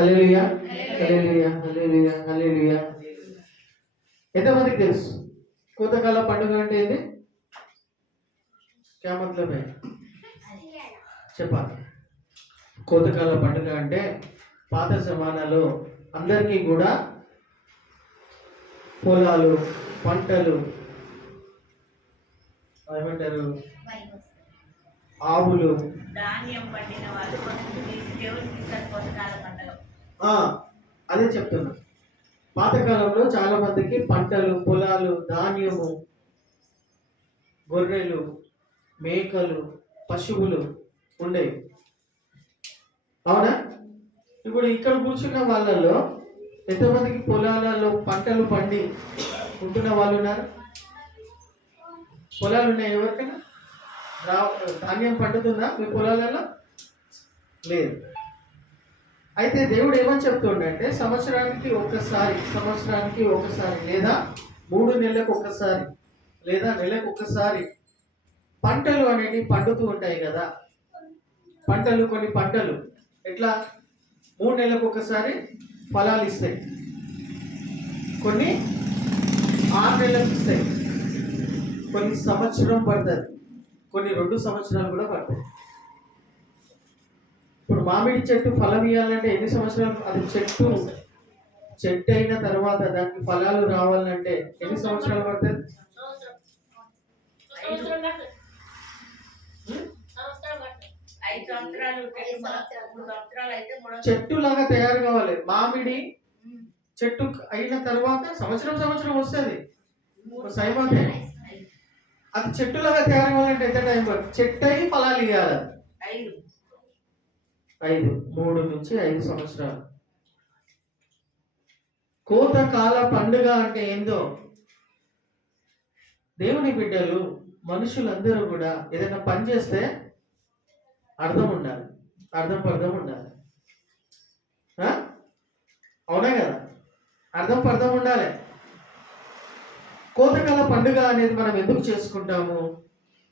హల్లెలూయా, హల్లెలూయా, హల్లెలూయా, హల్లెలూయా. ఎంతమందికి తెలుసు కోతకాల పండుగ అంటే ఏంది? క్యా మతలబ్ హై? చెప్పాలి. కోతకాల పండుగ అంటే పాత జమానాలో అందరికీ కూడా పొలాలు, పంటలు, ఏమంటారు, ఆవులు, ధాన్యం పండిన వాళ్ళు దేవునికి కోతకాల పండుగ. అదే చెప్తున్నా. పాతకాలంలో చాలా మందికి పంటలు, పొలాలు, ధాన్యము, గొర్రెలు, మేకలు, పశువులు ఉండేవి. అవునా? ఇప్పుడు ఇక్కడ కూర్చున్న వాళ్ళలో ఎంతమందికి పొలాలలో పంటలు పండి ఉంటున్న వాళ్ళు ఉన్నారు? పొలాలు ఉన్నాయి ఎవరికైనా? ధాన్యం పండుతుందా మీ పొలాలలో? లేదు. అయితే దేవుడు ఏమని చెప్తుండంటే సంవత్సరానికి ఒకసారి లేదా 3 నెలలకు ఒకసారి లేదా నెలకు ఒకసారి పంటలు అనేవి పండుతూ ఉంటాయి కదా. కొన్ని పంటలు ఎట్లా 3 నెలలకు ఒకసారి ఫలాలు ఇస్తాయి, కొన్ని 6 నెలలకు ఇస్తాయి, కొన్ని సంవత్సరం పడుతుంది, కొన్ని 2 సంవత్సరాలు కూడా పడతాయి. ఇప్పుడు మామిడి చెట్టు ఫలం ఇవ్వాలంటే ఎన్ని సంవత్సరాలు? అది చెట్టు అయిన తర్వాత దానికి ఫలాలు రావాలంటే ఎన్ని సంవత్సరాలు పడుతుంది? చెట్టు లాగా తయారు కావాలి. మామిడి చెట్టు అయిన తర్వాత సంవత్సరం వస్తుంది. సైమతే అది చెట్టులాగా తయారు కావాలంటే ఎంత టైం పడుతుంది? చెట్టు అయి ఫలాలు ఇవ్వాలి. 3 నుంచి 5 సంవత్సరాలు. కోతకాల పండుగ అంటే ఏందో దేవుని బిడ్డలు మనుషులందరూ కూడా ఏదైనా పని చేస్తే అర్థం ఉండాలి, పర్థం ఉండాలి. అవునా కదా? పర్థం ఉండాలి. కోతకాల పండుగ అనేది మనం ఎందుకు చేసుకుంటాము?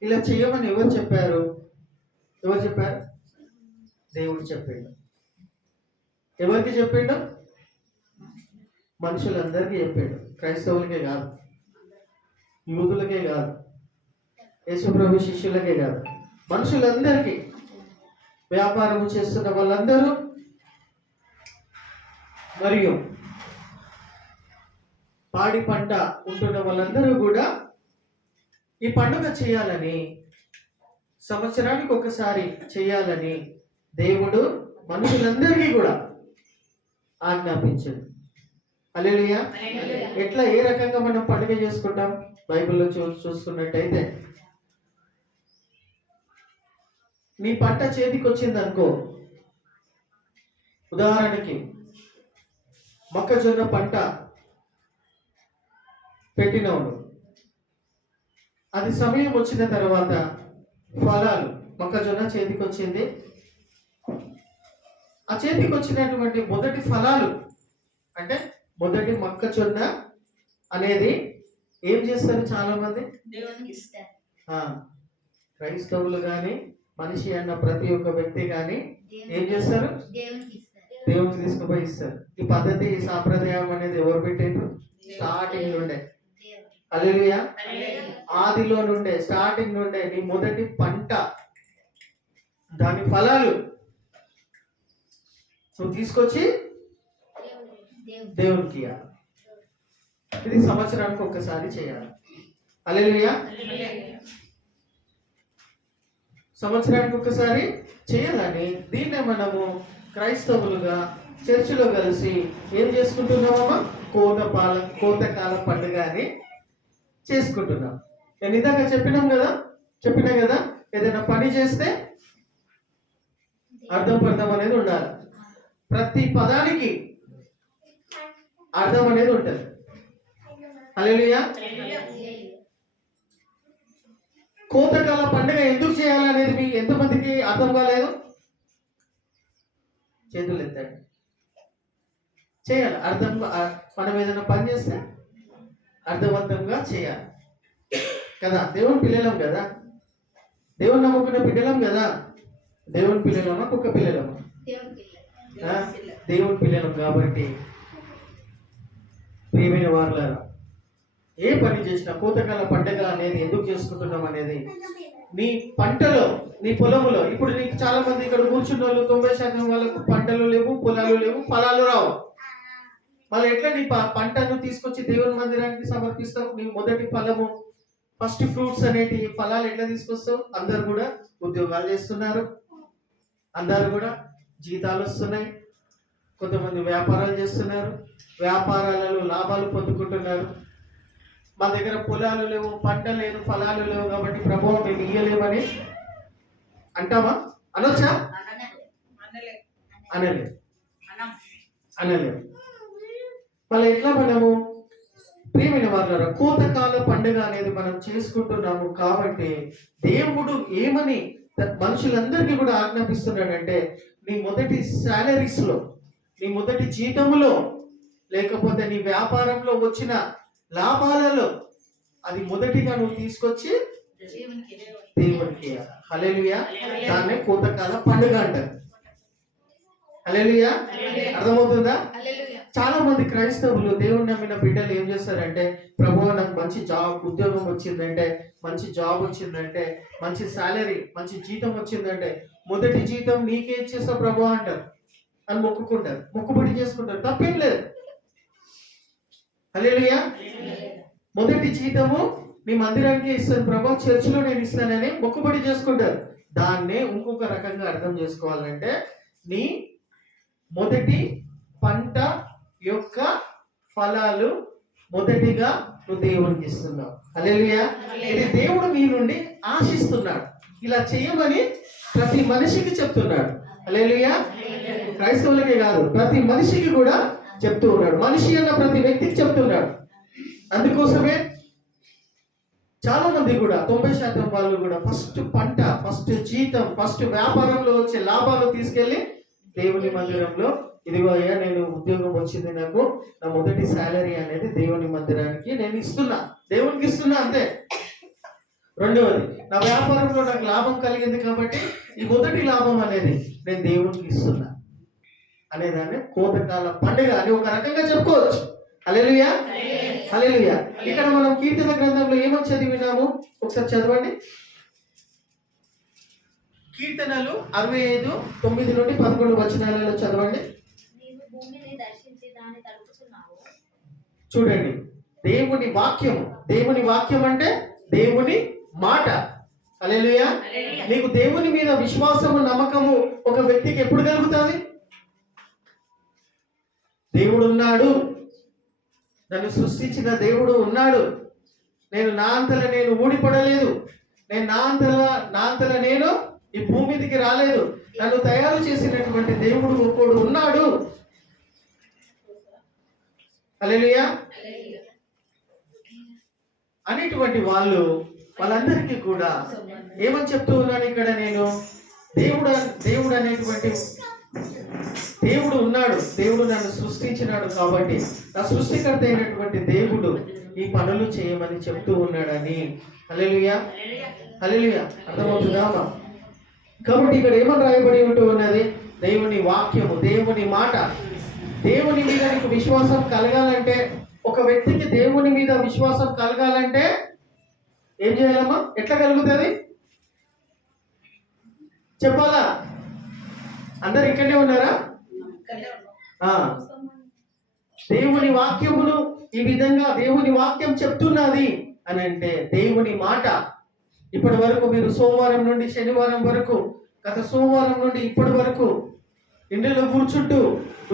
ఇలా చేయమని ఎవరు చెప్పారు? దేవుడు చెప్పాడు. ఎవరికి చెప్పాడు? మనుషులందరికీ చెప్పాడు. క్రైస్తవులకే కాదు, యూదులకే కాదు, యేసుప్రభు శిష్యులకే కాదు, మనుషులందరికీ. వ్యాపారం చేస్తున్న వాళ్ళందరూ మరియు పాడి పంట ఉంటున్న వాళ్ళందరూ కూడా ఈ పండుగ చేయాలని, సంవత్సరానికి ఒకసారి చేయాలని దేవుడు మనుషులందరికీ కూడా ఆజ్ఞాపించాడు. హల్లెలూయా. ఎట్లా, ఏ రకంగా మనం పండుగ చేసుకుంటాం? బైబిల్లో చూసుకున్నట్టయితే నీ పంట చేతికి వచ్చింది అనుకో, ఉదాహరణకి మొక్కజొన్న పంట పెట్టినవును, అది సమయం వచ్చిన తర్వాత ఫలాలు, మొక్కజొన్న చేతికి వచ్చింది. ఆ చేతికి వచ్చినటువంటి మొదటి ఫలాలు అంటే మొదటి మొక్కజొన్న అనేది ఏం చేస్తారు? చాలా మంది క్రైస్తవులు కానీ మనిషి అన్న ప్రతి ఒక్క వ్యక్తి కానీ ఏం చేస్తారు? దేవునికి తీసుకుపోయి ఇస్తారు. ఈ పద్ధతి, ఈ సాంప్రదాయం అనేది ఎవరు పెట్టారు? స్టార్టింగ్ నుండే. హల్లెలూయా. ఆదిలో నుండే, స్టార్టింగ్ నుండే నీ మొదటి పంట, దాని ఫలాలు నువ్వు తీసుకొచ్చి దేవునికి ఇవ్వాలి. ఇది సంవత్సరానికి ఒక్కసారి చేయాలి. హల్లెలూయా. సంవత్సరానికి ఒక్కసారి చేయాలని దీన్నే మనము క్రైస్తవులుగా చర్చిలో కలిసి ఏం చేసుకుంటున్నామమ్మా? కోతకాల పండుగ అని చేసుకుంటున్నాం. నేను ఇందాక చెప్పినా కదా, ఏదైనా పని చేస్తే పర్థం అనేది ఉండాలి. ప్రతి పదానికి అర్థం అనేది ఉంటుంది. హల్లెలూయా. కోతకాల పండుగ ఎందుకు చేయాలనేది మీ ఎంతమందికి అర్థం కాలేదు? చేతులు ఎత్తండి. చేయాలి. మనం ఏదైనా పని చేస్తే అర్థవంతంగా చేయాలి కదా. దేవుని పిల్లలం కదా, దేవుని నమ్ముకునే పిల్లలం కదా. దేవుని పిల్లలమా కుక్క పిల్లలమా? దేవుని పిల్లలం కాబట్టి ప్రియమైన వారులారా, ఏ పని చేసినా కోతకాల పండగ అనేది ఎందుకు చేసుకుంటున్నాం అనేది, నీ పంటలో, నీ పొలములో, ఇప్పుడు నీకు చాలా మంది ఇక్కడ కూర్చున్న వాళ్ళు 90% వాళ్ళకు పంటలు లేవు, పొలాలు లేవు, ఫలాలు రావు. మళ్ళీ ఎట్లా నీ పంటను తీసుకొచ్చి దేవుని మందిరానికి సమర్పిస్తావు? నీ మొదటి ఫలము, ఫస్ట్ ఫ్రూట్స్ అనేటి ఫలాలు ఎట్లా తీసుకొస్తావు? అందరు కూడా ఉద్యోగాలు చేస్తున్నారు, అందరు కూడా జీతాలు వస్తున్నాయి, కొంతమంది వ్యాపారాలు చేస్తున్నారు, వ్యాపారాలలో లాభాలు పొందుకుంటున్నారు. మా దగ్గర పొలాలు లేవు, పంట లేదు, ఫలాలు లేవు కాబట్టి ప్రభువు మేము ఇయ్యలేమని అంటామా? అనొచ్చా? అనలేదు, అనలేదు. మళ్ళీ ఎట్లా మనము ప్రియమైన వారు కోతకాల పండుగ అనేది మనం చేసుకుంటున్నాము కాబట్టి దేవుడు ఏమని మనుషులందరికీ కూడా ఆజ్ఞాపిస్తున్నాడంటే, నీ మొదటి శాలరీస్ లో, నీ మొదటి జీతములో, లేకపోతే నీ వ్యాపారంలో వచ్చిన లాభాలలో అది మొదటిగా నువ్వు తీసుకొచ్చి దేవునికి హల్లెలూయా. దాన్నే కోతకాల పండుగ అంటారు. హల్లెలూయా. అర్థమవుతుందా? చాలా మంది క్రైస్తవులు, దేవుని నమ్మిన బిడ్డలు ఏం చేస్తారంటే, ప్రభువా నాకు మంచి ఉద్యోగం వచ్చిందంటే, మంచి జాబ్ వచ్చిందంటే, మంచి సాలరీ, మంచి జీతం వచ్చిందంటే, మొదటి జీతం నీకే ఇచ్చేస్తా ప్రభువా అంటారు అని మొక్కుకుంటారు, మొక్కుబడి చేసుకుంటారు. తప్పేం లేదు. హల్లెలూయా. మొదటి జీతము మీ మందిరానికి ఇస్తాను ప్రభా, చర్చిలో నేను ఇస్తానని మొక్కుబడి చేసుకుంటారు. దాన్నే ఇంకొక రకంగా అర్థం చేసుకోవాలంటే, నీ మొదటి పంట యొక్క ఫలాలు మొదటిగా నువ్వు దేవునికి ఇస్తున్నావు. హల్లెలూయా. ఇది దేవుడు మీ నుండి ఆశిస్తున్నాడు, ఇలా చేయమని ప్రతి మనిషికి చెప్తున్నాడు. హల్లెలూయా. క్రైస్తవులకే కాదు, ప్రతి మనిషికి కూడా చెప్తూ ఉన్నాడు. మనిషి అన్న ప్రతి వ్యక్తికి చెప్తున్నాడు. అందుకోసమే చాలా మంది కూడా 90% వాళ్ళు కూడా ఫస్ట్ పంట, ఫస్ట్ జీతం, ఫస్ట్ వ్యాపారంలో వచ్చే లాభాలు తీసుకెళ్లి దేవుని మందిరంలో, ఇదిగో అయ్యా నేను ఉద్యోగం వచ్చింది, నాకు నా మొదటి శాలరీ అనేది దేవుని మందిరానికి నేను ఇస్తున్నా, దేవునికి ఇస్తున్నా, అంతే. రెండవది, నా వ్యాపారంలో నాకు లాభం కలిగింది కాబట్టి ఈ మొదటి లాభం అనేది నేను దేవునికి ఇస్తున్నా అనేదాన్ని కోతకాల పండుగ అని ఒక రకంగా చెప్పుకోవచ్చు. హల్లెలూయా. హల్లెలూయా. ఇక్కడ మనం కీర్తన గ్రంథంలో ఏమని చదివినాము ఒకసారి చదవండి. కీర్తనలు 65:9 నుండి 11 వచనాలలో చదవండి. చూడండి, దేవుని వాక్యము, దేవుని వాక్యం అంటే దేవుని మాట. హల్లెలూయా. నీకు దేవుని మీద విశ్వాసము, నమ్మకము ఒక వ్యక్తికి ఎప్పుడు కలుగుతుంది? దేవుడు ఉన్నాడు, నన్ను సృష్టించిన దేవుడు ఉన్నాడు, నేను నా అంతల నేను ఊడిపడలేదు, నేను నా అంతల నేను ఈ భూమి మీదకి రాలేదు, నన్ను తయారు చేసినటువంటి దేవుడు ఒకడు ఉన్నాడు. హల్లెలూయా. అనేటువంటి వాళ్ళందరికీ కూడా ఏమని చెప్తూ ఉన్నాను ఇక్కడ నేను, దేవుడు అనేటువంటి దేవుడు ఉన్నాడు, దేవుడు నన్ను సృష్టించినాడు కాబట్టి నా సృష్టికర్త అయినటువంటి దేవుడు ఈ పనులు చేయమని చెప్తూ ఉన్నాడని. హల్లెలూయా. హల్లెలూయా. అర్థమవుతుందా? కాబట్టి ఇక్కడ ఏమని రాయబడి ఉంటూ ఉన్నది? దేవుని వాక్యము, దేవుని మాట. దేవుని మీద నీకు విశ్వాసం కలగాలంటే, ఒక వ్యక్తికి దేవుని మీద విశ్వాసం కలగాలంటే ఏం చేయాలమ్మా? ఎట్లా కలుగుతుంది చెప్పాలా? అందరు ఇక్కడే ఉన్నారా? దేవుని వాక్యమును ఈ విధంగా దేవుని వాక్యం చెప్తున్నది అని అంటే, దేవుని మాట. ఇప్పటి వరకు మీరు సోమవారం నుండి శనివారం వరకు, గత సోమవారం నుండి ఇప్పటి వరకు ఇంటిలో కూర్చుంటూ,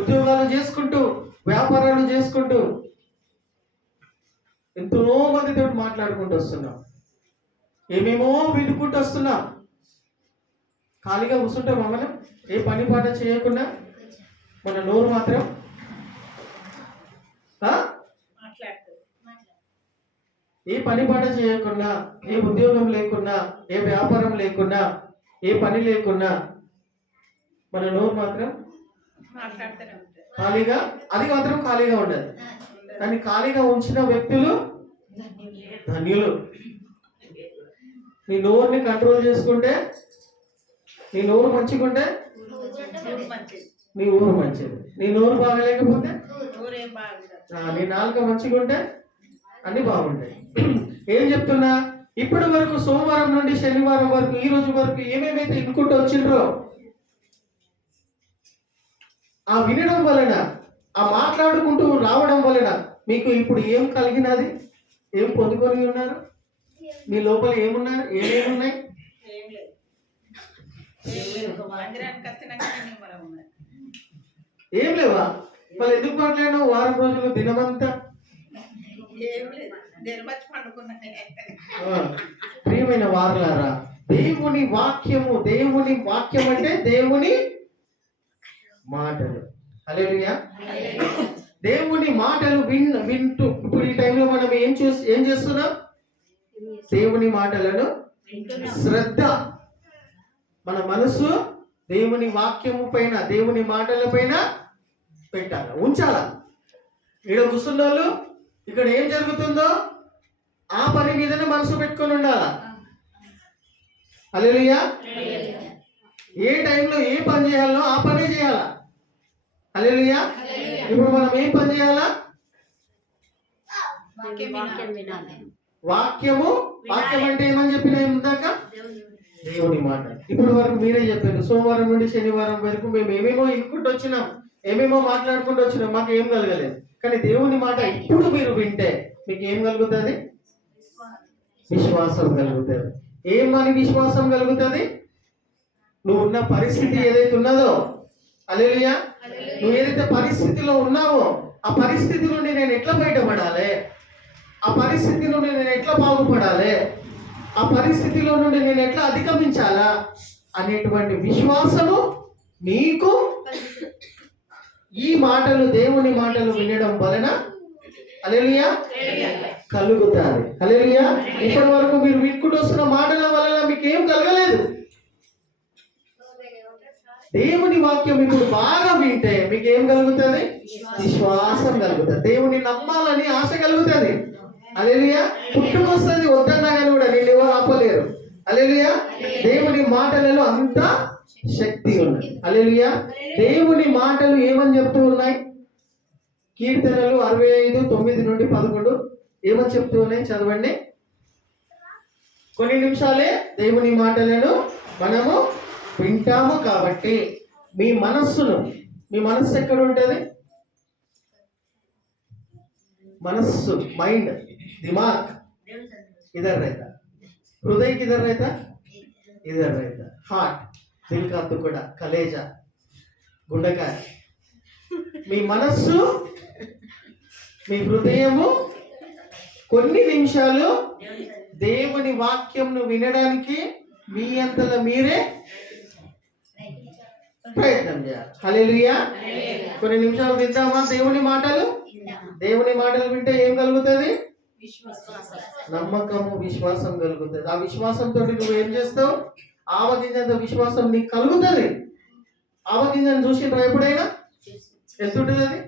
ఉద్యోగాలు చేసుకుంటూ, వ్యాపారాలు చేసుకుంటూ ఎంతో మందితో మాట్లాడుకుంటూ వస్తున్నాం, ఏమేమో వినుకుంటూ వస్తున్నాం. ఖాళీగా కూర్చుంటాం మనం, ఏ పని పాట చేయకుండా మన నోరు మాత్రం ఏ పని పాట చేయకుండా, ఏ ఉద్యోగం లేకున్నా, ఏ వ్యాపారం లేకున్నా, ఏ పని లేకున్నా మన నోరు మాత్రం ఖాళీగా, అది మాత్రం ఖాళీగా ఉండదు. కానీ ఖాళీగా ఉంచిన వ్యక్తులు ధన్యులు. నీ నోరుని కంట్రోల్ చేసుకుంటే, నీ నోరు మంచిగుంటే నీ ఊరు మంచిది. నీ నోరు బాగలేకపోతే, ఊరేం బాగుంటుంది. నీ నాలుక మంచిగా ఉంటే అన్ని బాగుంటాయి. ఏం చెప్తున్నా, ఇప్పటి వరకు సోమవారం నుండి శనివారం వరకు ఈ రోజు వరకు ఏమేమైతే ఇనుకుంటూ వచ్చిండ్రో, ఆ వినడం వలన, ఆ మాట్లాడుకుంటూ రావడం వలన మీకు ఇప్పుడు ఏం కలిగినది, ఏం పొందుకొని ఉన్నారు, మీ లోపల ఏమున్నారు, ఏమేమున్నాయి? ఏం లేదు. ఏం లేదు. మందిరానికి వచ్చినాకనే మనం ఉన్నది. ఏం లేవా? మళ్ళీ ఎందుకు మాట్లాడినావు వారం రోజులు దినమంతా? ఏం లేదు. నిర్మచ్చి పండుకున్నా. ప్రియమైన వారులారా, దేవుని వాక్యము, దేవుని వాక్యం అంటే దేవుని మాటలు. హల్లెలూయా. దేవుని మాటలు వింటూ ఇప్పుడు ఈ టైంలో మనం ఏం చేస్తున్నాం? దేవుని మాటలను శ్రద్ధ, మన మనసు దేవుని వాక్యము పైన, దేవుని మాటల పైన పెట్టాలి, ఉంచాల. ఇక్కడ కూర్చున్న వాళ్ళు ఇక్కడ ఏం జరుగుతుందో ఆ పని మీదనే మనసు పెట్టుకొని ఉండాలా. హల్లెలూయా. ఏ టైంలో ఏ పని చేయాలో ఆ పనే చేయాలా. హల్లెలూయా. ఇప్పుడు మనం ఏం పని చేయాలా? వాక్యం అంటే ఏమని చెప్పిన ఇందాక? దేవుని మాట. ఇప్పటి వరకు మీరే చెప్పారు, సోమవారం నుండి శనివారం వరకు మేము ఏమేమో ఇనుకుంటూ వచ్చినాం, ఏమేమో మాట్లాడుకుంటూ వచ్చినాం, మాకు ఏం కలగలేదు. కానీ దేవుని మాట ఇప్పుడు మీరు వింటే మీకు ఏం కలుగుతుంది? విశ్వాసం కలుగుతుంది. ఏమని విశ్వాసం కలుగుతుంది? నువ్వు ఉన్న పరిస్థితి ఏదైతే ఉన్నదో, హల్లెలూయా, నువ్వు ఏదైతే పరిస్థితిలో ఉన్నావో ఆ పరిస్థితి నుండి నేను ఎట్లా బయటపడాలి, ఆ పరిస్థితి నుండి నేను ఎట్లా బాగుపడాలి, ఆ పరిస్థితిలో నుండి నేను ఎట్లా అధిగమించాలా అనేటువంటి విశ్వాసము నీకు ఈ మాటలు, దేవుని మాటలు వినడం వలన హల్లెలూయా కలుగుతాయి. హల్లెలూయా. ఇప్పటి వరకు మీరు వినుకుంటూ వస్తున్న మాటల వలన మీకు ఏం కలగలేదు. దేవుని వాక్యం ఇప్పుడు బాగా వింటే మీకు ఏం కలుగుతుంది? విశ్వాసం కలుగుతుంది. దేవుని నమ్మాలని ఆశ కలుగుతుంది. హల్లెలూయా. పుట్టుకొస్తుంది, వద్దన్నా కానీ కూడా నేను ఎవరు ఆపలేరు. హల్లెలూయా. దేవుని మాటలలో అంత శక్తి ఉన్నది. హల్లెలూయా. దేవుని మాటలు ఏమని చెప్తూ ఉన్నాయి? కీర్తనలు 65:9-11 ఏమని చెప్తూ ఉన్నాయి? చదవండి. కొన్ని నిమిషాలే దేవుని మాటలను మనము వింటాము కాబట్టి మీ మనస్సు ఎక్కడ ఉంటుంది? మనస్సు, మైండ్, దిమాగ్ इधर रहता, हृदय किधर रहता? इधर रहता. हार्ट, दिल का टुकड़ा, कलेजा, గుండెకాయ. మీ మనస్సు, మీ హృదయము కొన్ని నిమిషాలు దేవుని వాక్యంను వినడానికి మీ అంతలో మీరే ప్రయత్నం చేయాలి. హల్లెలూయా. కొన్ని నిమిషాలు విందామా దేవుని మాటలు? దేవుని మాటలు వింటే ఏం కలుగుతుంది? నమ్మకము, విశ్వాసం కలుగుతుంది. ఆ విశ్వాసంతో నువ్వు ఏం చేస్తావు? ఆవగింజంత విశ్వాసం నీకు కలుగుతుంది. ఆవగింజను చూసిండ్రా ఎప్పుడైనా? ఎంత ఉంటుంది అది?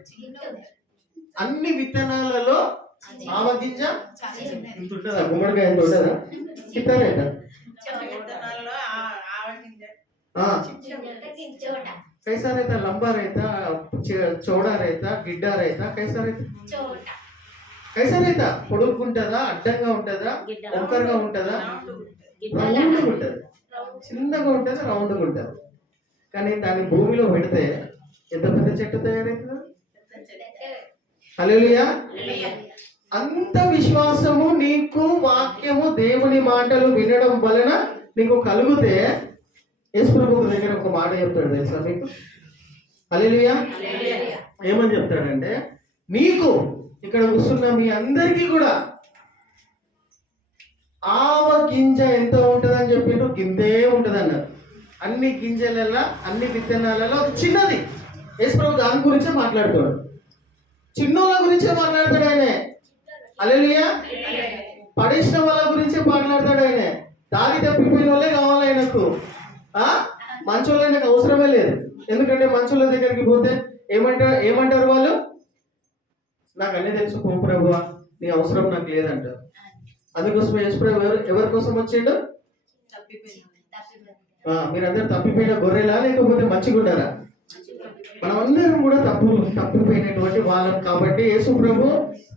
అన్ని విత్తనాలలో ఆవగింజ ఎంత ఉంటుందా? గుమ్మడికాయ ఎంత ఉంటుందా? చిత్తరైతే कैसा रहता? लंबा रहता, चौड़ा रहता, गिड्डा रहता, कैसा रहता? कैसा रहता? పొడుగుంటదా, అడ్డంగా ఉంటదా, వంకరగా ఉంటదా? రౌండ్గా ఉంటది. చిన్నగా ఉంటది, రౌండ్గా ఉంటది. కానీ దాన్ని భూమిలో పెడితే ఎంత పెద్ద చెట్టు తయారవుతుందా? హల్లెలూయా. అంత విశ్వాసము నీకు వాక్యము, దేవుని మాటలు వినడం వలన నీకు కలిగితే యేసు ప్రభువు దగ్గర ఒక మాట చెప్తాడు తెలుసా మీకు? హల్లెలూయా. ఏమని చెప్తాడంటే, మీకు ఇక్కడ కూర్చున్న మీ అందరికీ కూడా ఆవ గింజ ఎంత ఉంటుందని చెప్పిండ్రు? గిందే ఉంటుంది అన్నారు. అన్ని గింజలలో, అన్ని విత్తనాలలో చిన్నది. యేసు ప్రభు దాని గురించే మాట్లాడుతాడు, చిన్నోళ్ళ గురించే మాట్లాడతాడు ఆయన. హల్లెలూయా. పడేసిన వాళ్ళ గురించే మాట్లాడతాడు ఆయన. దారి తప్పిపోయిన వాళ్ళే కావాలి ఆయనకు. మంచోళ్ళు ఆయనకు అవసరమే లేదు. ఎందుకంటే మంచోళ్ళ దగ్గరికి పోతే ఏమంటారు వాళ్ళు? నాకు అన్నీ తెలుసు పో ప్రభువా, నీ అవసరం నాకు లేదంటారు. అందుకోసం యేసు ప్రభు ఎవరి కోసం వచ్చిండు? మీరందరూ తప్పిపోయిన గొర్రెలా లేకపోతే మంచిగుండారా? మనమందరం కూడా తప్పిపోయినటువంటి వాళ్ళం కాబట్టి యేసు ప్రభు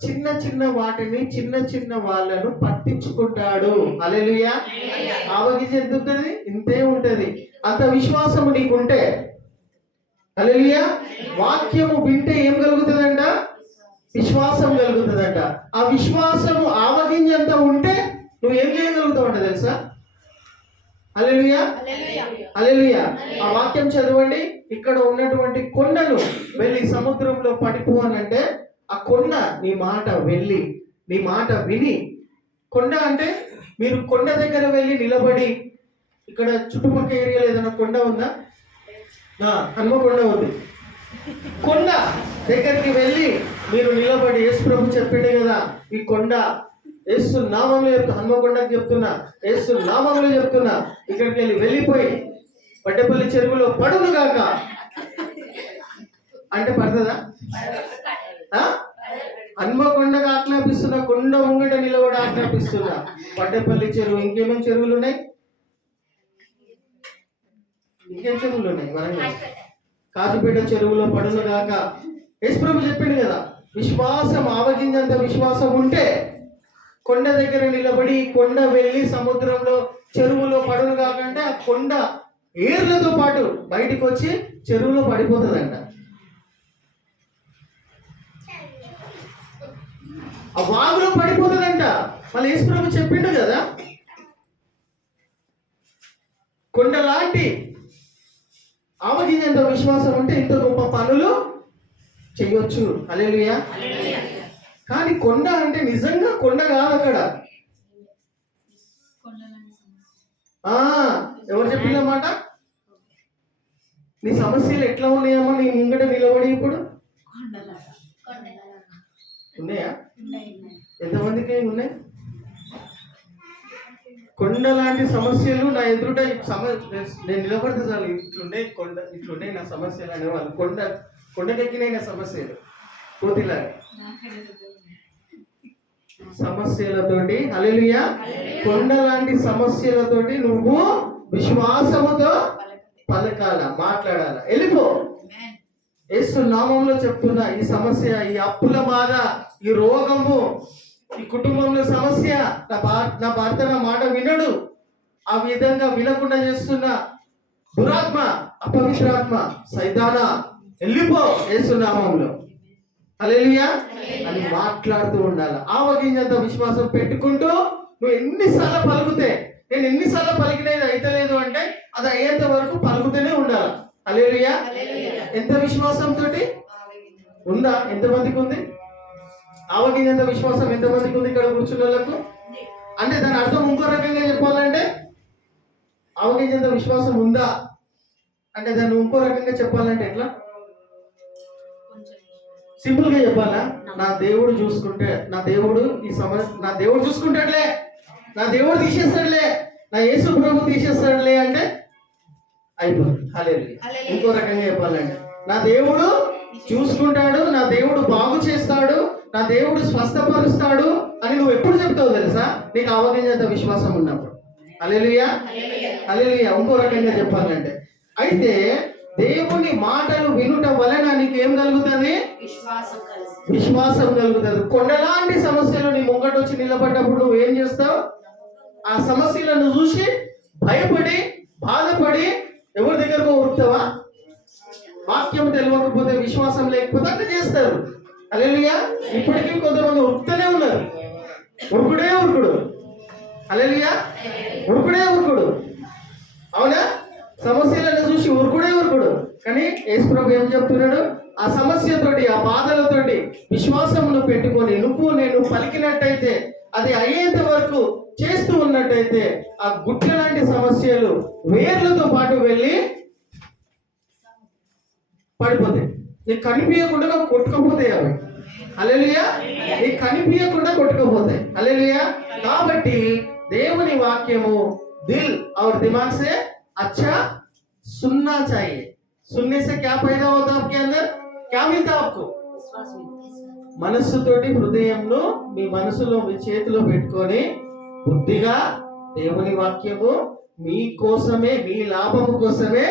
చిన్న చిన్న వాటిని చిన్న చిన్న వాళ్ళను పట్టించుకుంటాడు. హల్లెలూయా. ఆవగింజ ఎంత ఉంటుంది? ఇంతే ఉంటది. అంత విశ్వాసము నీకుంటే, హల్లెలూయా, వాక్యము వింటే ఏం కలుగుతుందంట? విశ్వాసం కలుగుతుందంట. ఆ విశ్వాసము ఆవగింజంత ఉంటే నువ్వు ఏం చేయగలుగుతావు అంట తెలుసా? హల్లెలూయా, హల్లెలూయా. ఆ వాక్యం చదవండి. ఇక్కడ ఉన్నటువంటి కొండను వెళ్ళి సముద్రంలో పడిపోవాలంటే ఆ కొండ నీ మాట వెళ్ళి, నీ మాట విని, కొండ అంటే మీరు కొండ దగ్గర వెళ్ళి నిలబడి, ఇక్కడ చుట్టుపక్కల ఏరియాలో ఏదైనా కొండ ఉందా? హనుమకొండ ఉంది. కొండ దగ్గరికి వెళ్ళి మీరు నిలబడి, యేసు ప్రభు చెప్పిండే కదా, ఈ కొండ యేసు నామంలో చెప్తా, హనుమకొండకి చెప్తున్నా, యేసు నామంలో చెప్తున్నా, ఇక్కడికి వెళ్ళిపోయి పడ్డపల్లి చెరువులో పడును గాక అంటే పడుతుందా? హనుమకొండగా ఆజ్ఞాపిస్తున్నా, కొండ ముంగట నిలబడి ఆజ్ఞాపిస్తున్నా. పడ్డపల్లి చెరువు, ఇంకేమేమి చెరువులు ఉన్నాయి? ఇంకేం చెరువులు ఉన్నాయి? వరంగల్ కాజుపేట చెరువులో పడును గాక. యేసు ప్రభు చెప్పిండు కదా, విశ్వాసం ఆవగింజంత విశ్వాసం ఉంటే కొండ దగ్గర నిలబడి, కొండ వెళ్ళి సముద్రంలో చెరువులో పడును కాకంటే ఆ కొండ ఏర్లతో పాటు బయటికి వచ్చి చెరువులో పడిపోతుందంట. ఆ వాగులో పడిపోతుందంట. మళ్ళీ యేసు ప్రభు చెప్పిండు కదా, కొండ లాంటి ఆవగింజంత విశ్వాసం ఉంటే ఇంత గొప్ప పనులు చెయ్యొచ్చు. హల్లెలూయా. కానీ కొండ అంటే నిజంగా కొండ కాదు అక్కడ. ఎవరు చెప్పిన మాట? నీ సమస్యలు ఎట్లా ఉన్నాయమ్మా నీ ముంగట నిలబడి? ఇప్పుడు ఉన్నాయా? ఎంతమందికి ఉన్నాయి? కొండ లాంటి సమస్యలు నా ఎదురుట నేను నిలబడితే చాలు, ఇట్లుండే కొండ, ఇట్లుండే నా సమస్యలు అనేవాళ్ళు. కొండకెక్కినాయి నా సమస్యలు, కోతిలాగా సమస్యలతోటి. హల్లెలూయా. కొండ లాంటి సమస్యలతోటి నువ్వు విశ్వాసముతో పలకాల, మాట్లాడాల. వెళ్ళిపో. యేసు నామంలో చెప్తున్నా, ఈ సమస్య, ఈ అప్పుల బాధ, ఈ రోగము, ఈ కుటుంబంలో సమస్య, నా భర్త నా మాట వినడు, ఆ విధంగా వినకుండా చేస్తున్న దురాత్మ, అపవిత్రాత్మ, సైతానా, వెళ్ళిపో యేసు నామంలో. హల్లెలూయా అని మాట్లాడుతూ ఉండాలి. ఆవగింజంత విశ్వాసం పెట్టుకుంటూ నువ్వు ఎన్నిసార్లు పలుకుతే, నేను ఎన్నిసార్లు పలికినది అయితలేదు అంటే అది అయ్యేంత వరకు పలుకుతూనే ఉండాలి. హల్లెలూయా. ఎంత విశ్వాసంతో ఉందా? ఎంతమందికి ఉంది ఆవగింజంత విశ్వాసం? ఎంతమందికి ఉంది ఇక్కడ కూర్చున్న వాళ్ళకు? అంటే దాని అర్థం ఇంకో రకంగా చెప్పాలంటే, ఆవగింజంత విశ్వాసం ఉందా అంటే దాన్ని ఇంకో రకంగా చెప్పాలంటే ఎట్లా? సింపుల్ గా చెప్పాలా? నా దేవుడు చూసుకుంటే, నా దేవుడు నా దేవుడు చూసుకుంటాడులే, నా దేవుడు తీసేస్తాడులే, నా యేసు ప్రభు తీసేస్తాడులే అంటే అయిపోతుంది. హల్లెలూయా. ఇంకో రకంగా చెప్పాలంటే, నా దేవుడు చూసుకుంటాడు, నా దేవుడు బాగు చేస్తాడు, నా దేవుడు స్వస్థపరుస్తాడు అని నువ్వు ఎప్పుడు చెప్తావు తెలుసా? నీకు ఆవగింజంత విశ్వాసం ఉన్నప్పుడు. హల్లెలూయా, హల్లెలూయా. ఇంకో రకంగా చెప్పాలంటే, అయితే దేవుని మాటలు వినుట వలన నీకేం కలుగుతుంది? విశ్వాసం కలుగుతుంది. కొండలాంటి సమస్యలు నీ ముంగట వచ్చి నిలబడ్డప్పుడు నువ్వు ఏం చేస్తావు? ఆ సమస్యలను చూసి భయపడి, బాధపడి ఎవరి దగ్గరకు ఉరుకుతావా? వాక్యం తెలియకపోతే, విశ్వాసం లేకపోతే అట్లా చేస్తారు. హల్లెలూయా. ఇప్పటికీ కొంతమంది ఉరుకుతూనే ఉన్నారు. ఉరుకుడు. హల్లెలూయా. ఉరుకుడు. అవునా? సమస్యలను చూసి ఉరుకుడు. కానీ యేసు ప్రభు ఏం చెప్తున్నాడు? ఆ సమస్యతోటి, ఆ బాధలతోటి విశ్వాసమును పెట్టుకొని నువ్వు నేను పలికినట్టయితే, అది అయ్యేంత వరకు చేస్తూ ఉన్నట్టయితే, ఆ గుట్ల లాంటి సమస్యలు వేర్లతో పాటు వెళ్ళి పడిపోతాయి. నీకు కనిపించకుండా కొట్టుకపోతాయి అవి. హల్లెలూయా. నీకు కనిపించకుండా కొట్టుకపోతాయి. హల్లెలూయా. కాబట్టి దేవుని వాక్యము दिल और दिमाग से अच्छा सुनना चाहिए। सुनने से क्या पैदा होता है आपके अंदर? क्या मिलता है आपको? మనస్సుతోటి, హృదయంలో, మీ మనసులో, మీ చేతిలో పెట్టుకొని బుద్ధిగా దేవుని వాక్యము మీ కోసమే, మీ లాభము కోసమే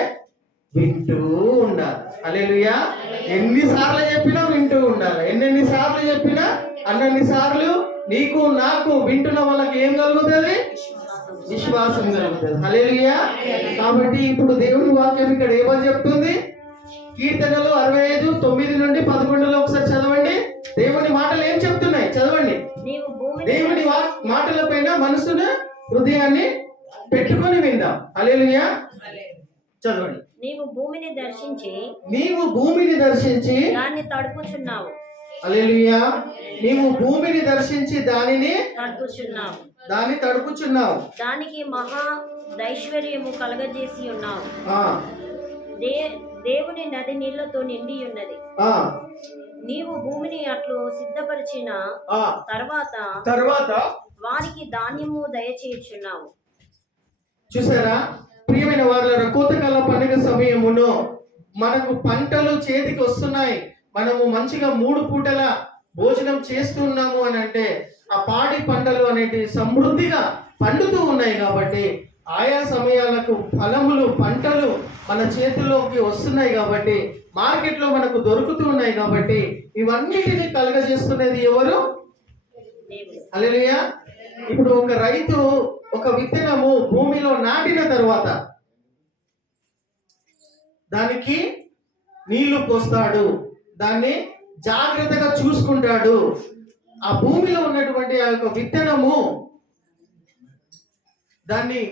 వింటూ ఉండాలి. హల్లెలూయా. ఎన్నిసార్లు చెప్పినా వింటూ ఉండాలి. ఎన్నెన్ని సార్లు చెప్పినా అన్నన్ని సార్లు నీకు నాకు వింటున్న వాళ్ళకి ఏం కలుగుతుంది? విశ్వాసం కలుగుతుంది. హల్లెలూయా. కాబట్టి ఇప్పుడు దేవుని వాక్యం ఇక్కడ ఏమని చెప్తుంది? కీర్తనలు 65:9-11 ఒకసారి చదవండి. దేవుని మాటలు ఏం చెప్తున్నాయి? చదవండి. దేవుని మాటల పైన మనసును హృదయాన్ని పెట్టుకొని విందాం. హల్లెలూయా. చదవండి. నీవు భూమిని దర్శించి దాన్ని తడుపుచున్నావు. హల్లెలూయా. నీవు భూమిని దర్శించి దానిని తడుపుచున్నావు. దానికి మహా దైశ్వర్యము కలగజేసి ఉన్నావు. దేవుని నది నీళ్లతో నిండి ఉన్నది. నీవు భూమిని అట్లు సిద్ధపరిచిన తర్వాత వారికి ధాన్యము దయచేయుచున్నావు. చూసారా ప్రియమైన వారులారా, కోతకాల పండుగ సమయములో మనకు పంటలు చేతికి వస్తున్నాయి. మనము మంచిగా 3 పూటల భోజనం చేస్తున్నాము అని అంటే ఆ పాడి పంటలు అనేటి సమృద్ధిగా పండుతూ ఉన్నాయి. కాబట్టి ఆయా సమయాలకు ఫలములు పంటలు మన చేతుల్లోకి వస్తున్నాయి. కాబట్టి మార్కెట్లో మనకు దొరుకుతూ ఉన్నాయి. కాబట్టి ఇవన్నిటిని కలుగజేస్తున్నది ఎవరు? హల్లెలూయా. ఇప్పుడు ఒక రైతు ఒక విత్తనము భూమిలో నాటిన తర్వాత దానికి నీళ్లు పోస్తాడు, దాన్ని జాగ్రత్తగా చూసుకుంటాడు. ఆ భూమిలో ఉన్నటువంటి ఆ యొక్క విత్తనము దాన్ని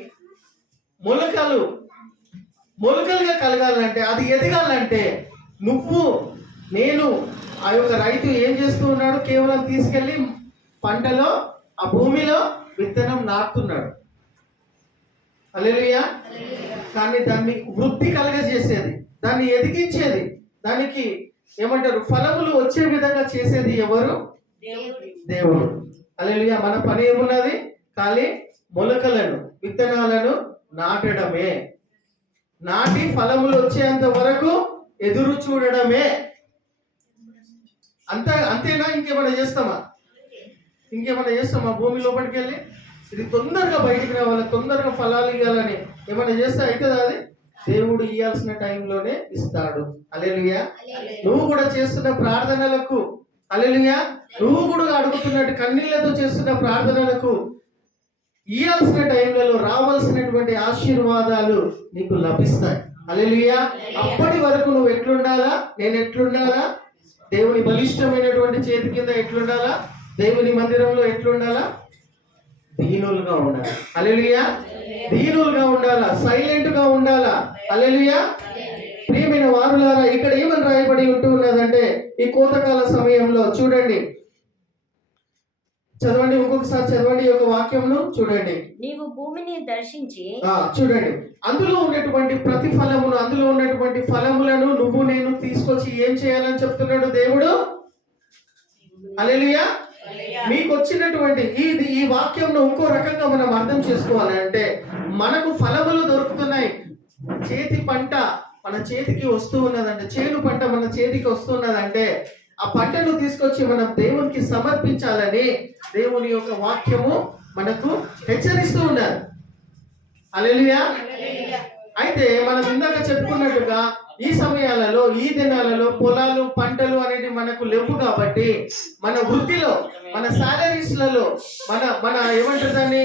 మొలకలుగా కలగాలంటే, అది ఎదగాలంటే నువ్వు నేను ఆ యొక్క రైతు ఏం చేస్తూ ఉన్నాడు? కేవలం తీసుకెళ్ళి పంటలో ఆ భూమిలో విత్తనం నాటుతున్నాడు. హల్లెలూయా. కానీ దాన్ని వృద్ధి కలగజేసేది, దాన్ని ఎదిగించేది, దానికి ఏమంటారు ఫలములు వచ్చే విధంగా చేసేది ఎవరు? దేవుడు. హల్లెలూయా. మన పని ఏమున్నది? ఖాళీ మొలకలను విత్తనాలను నాటడమే, నాటి ఫలములు వచ్చేంత వరకు ఎదురు చూడడమే. అంతేనా? ఇంకేమైనా చేస్తామా? భూమి లోపలికి వెళ్ళి ఇది తొందరగా బయటికి రావాలి, తొందరగా ఫలాలు ఇవ్వాలని ఏమైనా చేస్తే అవుతుందా? అది దేవుడు ఇవ్వాల్సిన టైంలోనే ఇస్తాడు. హల్లెలూయా. నువ్వు కూడా చేస్తున్న ప్రార్థనలకు, హల్లెలూయా, నువ్వు కూడా అడుగుతున్నట్టు కన్నీళ్లతో చేస్తున్న ప్రార్థనలకు ఇవ్వాల్సిన టైంలలో రావాల్సినటువంటి ఆశీర్వాదాలు నీకు లభిస్తాయి. హల్లెలూయా. అప్పటి వరకు నువ్వు ఎట్లుండాలా? నేను ఎట్లుండాలా? దేవుని బలిష్టమైనటువంటి చేతి కింద ఎట్లుండాలా? దేవుని మందిరంలో ఎట్లుండాలా? దీనులుగా ఉండాలి. హల్లెలూయా. దీనులుగా ఉండాలా, సైలెంట్ గా ఉండాలా. హల్లెలూయా. ప్రియమైన వారులారా, ఇక్కడ ఏమని రాయబడి ఉంటూ ఉన్నదంటే ఈ కోతకాల సమయంలో చూడండి, చదవండి, ఇంకొకసారి చదవండి ఈ యొక్క వాక్యంను చూడండి. నీవు భూమిని దర్శించి చూడండి, అందులో ఉన్నటువంటి ప్రతిఫలమును, అందులో ఉన్నటువంటి ఫలములను నువ్వు నేను తీసుకొచ్చి ఏం చేయాలని చెప్తున్నాడు దేవుడు? హల్లెలూయా. మీకు వచ్చినటువంటి ఈ వాక్యంను ఇంకో రకంగా మనం అర్థం చేసుకోవాలి అంటే, మనకు ఫలములు దొరుకుతున్నాయి, చేతి పంట మన చేతికి వస్తూ ఉన్నదంటే, చేను పంట మన చేతికి వస్తున్నదంటే ఆ పంటను తీసుకొచ్చి మనం దేవునికి సమర్పించాలని దేవుని యొక్క వాక్యము మనకు హెచ్చరిస్తూ ఉన్నారు. హల్లెలూయా. అయితే మనం ఇందాక చెప్పుకున్నట్టుగా ఈ సమయాలలో, ఈ దినాలలో పొలాలు పంటలు అనేది మనకు లేవు. కాబట్టి మన వృత్తిలో, మన సాలరీస్లలో, మన ఏమంటారు దాన్ని?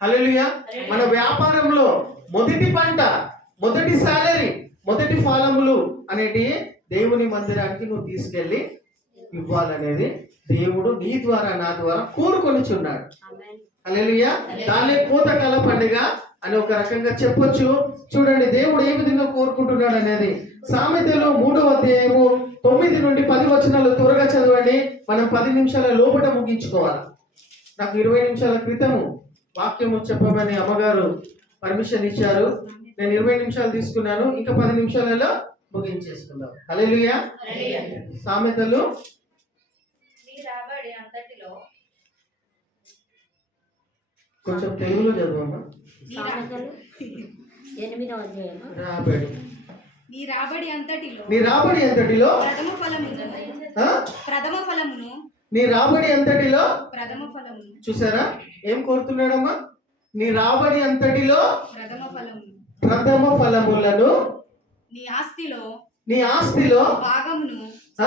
హల్లెలూయా. మన వ్యాపారంలో మొదటి పంట, మొదటి సాలరీ, మొదటి ఫలములు అనేటి దేవుని మందిరానికి నువ్వు తీసుకెళ్ళి ఇవ్వాలనేది దేవుడు నీ ద్వారా నా ద్వారా కోరుకొనిచున్నాడు. హల్లెలూయా. దాన్ని కోతకాల పండుగ అని ఒక రకంగా చెప్పొచ్చు. చూడండి దేవుడు ఏ విధంగా కోరుకుంటున్నాడు అనేది సామెతలు 3వ అధ్యాయము 9-10 వచనాలు త్వరగా చదవండి. మనం 10 నిమిషాల లోపల ముగించుకోవాలి. నాకు 20 నిమిషాల క్రితము వాక్యము చెప్పమని అమ్మగారు పర్మిషన్ ఇచ్చారు. నేను 20 నిమిషాలు తీసుకున్నాను, ఇంకా 10 నిమిషాలలో ముగించేసుకుందాం. హల్లెలూయా. సామెతలు కొంచెం తెలుగులో చదవమ్మా. సామెతలు 8వ అధ్యాయం. నీ రాబడి అంతటిలో నీ రాబడి అంతటిలో ప్రథమ ఫలమును. చూసారా ఏం కోరుతున్నాడమ్మా? నీ రాబడి అంతటిలో ప్రథమ ఫలములను నీ ఆస్తిలో నీ ఆస్తిలో భాగము